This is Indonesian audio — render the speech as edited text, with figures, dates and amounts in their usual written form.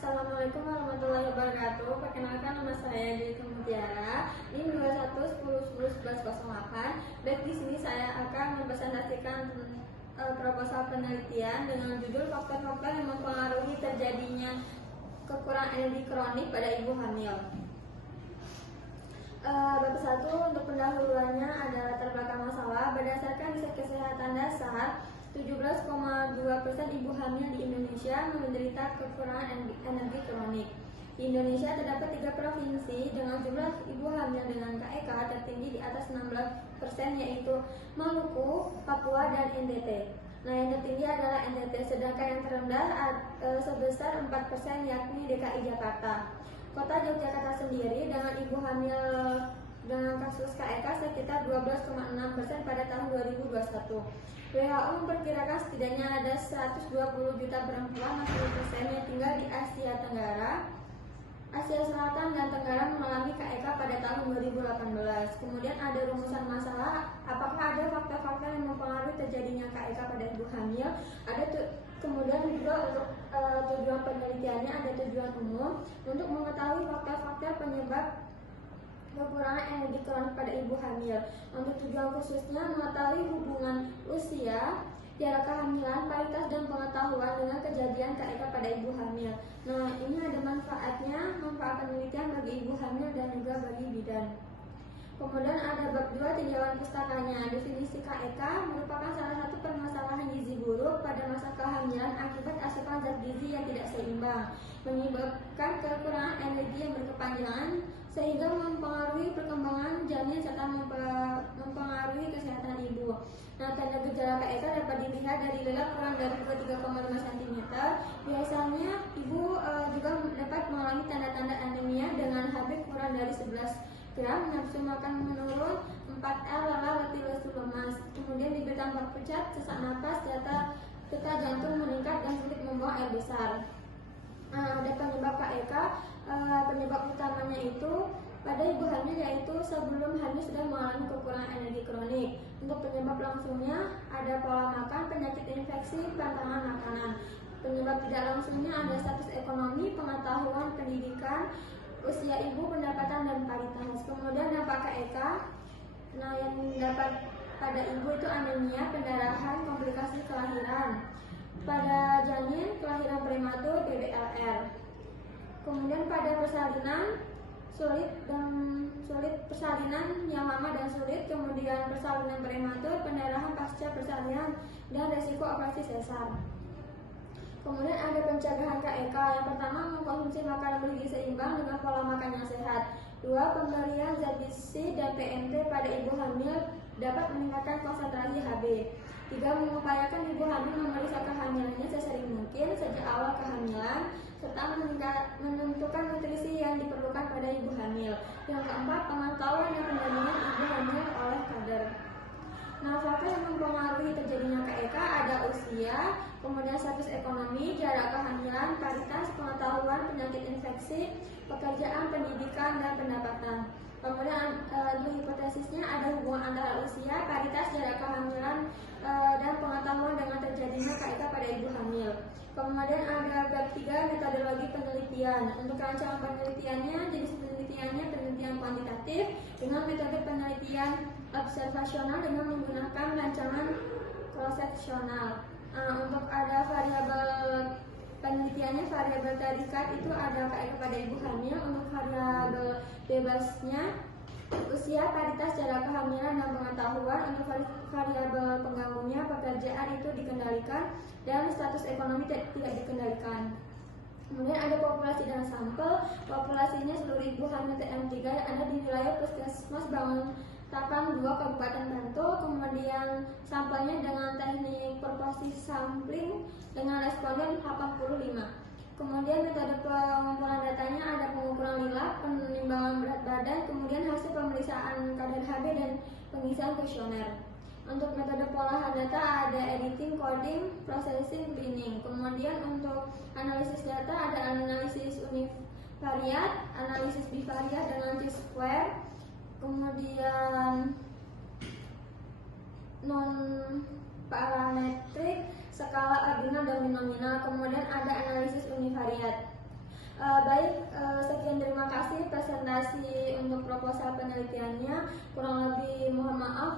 Assalamualaikum warahmatullahi wabarakatuh. Perkenalkan, nama saya Dwi Mutiara. NIM 21101108. Baik, di sini saya akan mempresentasikan proposal penelitian dengan judul faktor-faktor yang mempengaruhi terjadinya kekurangan energi kronik pada ibu hamil. Bab 1 untuk pendahuluannya adalah latar belakang masalah. Berdasarkan riset kesehatan dasar, 17,2% ibu hamil di Indonesia menderita kekurangan energi kronik. Di Indonesia terdapat 3 provinsi dengan jumlah ibu hamil dengan KEK tertinggi di atas 16%, yaitu Maluku, Papua, dan NTT. Nah, yang tertinggi adalah NTT, sedangkan yang terendah sebesar 4%, yakni DKI Jakarta. Kota Yogyakarta sendiri dengan ibu hamil dengan kasus KEK sekitar 12,6% pada tahun 2021. WHO memperkirakan setidaknya ada 120 juta perempuan 60% yang tinggal di Asia Tenggara, Asia Selatan, dan Tenggara mengalami KEK pada tahun 2018. Kemudian ada rumusan masalah, apakah ada faktor-faktor yang mempengaruhi terjadinya KEK pada ibu hamil. Kemudian juga untuk tujuan penelitiannya ada tujuan umum untuk mengetahui faktor-faktor penyebab kekurangan energi kronik pada ibu hamil. Untuk tujuan khususnya mengetahui hubungan usia, jarak kehamilan, paritas, dan pengetahuan dengan kejadian KEK pada ibu hamil. Nah, ini ada manfaat penelitian bagi ibu hamil dan juga bagi bidan. Kemudian ada bab 2 tinjauan pustakanya. Definisi KEK merupakan salah satu permasalahan gizi buruk pada masa kehamilan akibat asupan zat gizi yang tidak seimbang, menyebabkan kekurangan energi yang berkepanjangan sehingga mempengaruhi perkembangan janin serta mempengaruhi kesehatan ibu. Nah, tanda gejala KEK dapat dilihat dari lelak kurang dari 3,5 cm. Biasanya ibu juga dapat mengalami tanda-tanda anemia dengan HB kurang dari 11 gram, nafsu makan menurun, 4L, lelah, letih, lesu, lemas. Kemudian bibir tampak pucat, sesak napas, detak jantung meningkat, dan sulit membuang air besar. Ada penyebab KEK. Penyebab utamanya itu pada ibu hamil, yaitu sebelum hamil sudah mengalami kekurangan energi kronik. Untuk penyebab langsungnya ada pola makan, penyakit infeksi, pantangan makanan. Penyebab tidak langsungnya ada status ekonomi, pengetahuan, pendidikan, usia ibu, pendapatan, dan paritas. Kemudian dampak KEK. Nah, yang dapat pada ibu itu anemia, pendarahan, komplikasi kelahiran. Pada janin, kelahiran prematur, BBLR. Kemudian pada persalinan, sulit persalinan yang lama dan sulit. Kemudian persalinan prematur, pendarahan pasca persalinan, dan resiko operasi sesar. Kemudian ada pencegahan KEK. Yang pertama, mengkonsumsi makanan bergizi seimbang dengan pola makan yang sehat. 2. Pemberian zat besi dan PMT pada ibu hamil dapat meningkatkan konsentrasi HB. 3. Mengupayakan ibu hamil memeriksa kehamilannya sesering mungkin sejak awal kehamilan, serta menentukan nutrisi yang diperlukan pada ibu hamil. Yang keempat, pemantauan dan pendampingan ibu hamil oleh kader. Nah, faktor yang mempengaruhi terjadinya KEK ada usia, kemudian status ekonomi, jarak kehamilan, paritas, pengetahuan, penyakit infeksi, pekerjaan, pendidikan, dan pendapatan. Kemudian hipotesisnya ada hubungan antara usia, paritas, jarak kehamilan, dan pengetahuan dengan terjadinya KEK pada ibu hamil. Kemudian ada bab 3 metodologi penelitian. Untuk rancangan penelitiannya, jenis penelitiannya penelitian kuantitatif dengan metode penelitian observasional dengan menggunakan rancangan cross-seksional. Untuk ada variabel penelitiannya, variabel terikat itu ada KEK pada ibu hamil. Untuk variabel bebasnya usia, paritas, jarak kehamilan, dan pengetahuan. Untuk variabel pengganggunya, pekerjaan itu dikendalikan dan status ekonomi tidak dikendalikan. Kemudian ada populasi dan sampel. Populasinya seluruh ibu hamil TM3 yang ada di wilayah Puskesmas Bangun Tapang 2, Kabupaten Bantul. Kemudian sampelnya dengan teknik proporsi sampling dengan responden 85. Kemudian metode pengumpulan datanya ada pengukuran lilak, penimbangan berat badan, kemudian hasil pemeriksaan kadar HB, dan pengisian kuesioner. Untuk metode pengolahan data ada editing, coding, processing, cleaning. Kemudian untuk analisis data ada analisis univariat, analisis bivariat dengan T-square, kemudian non-parametrik, skala ordinal, dan binominal. Kemudian ada analisis univariat. Sekian terima kasih presentasi untuk proposal penelitiannya. Kurang lebih mohon maaf.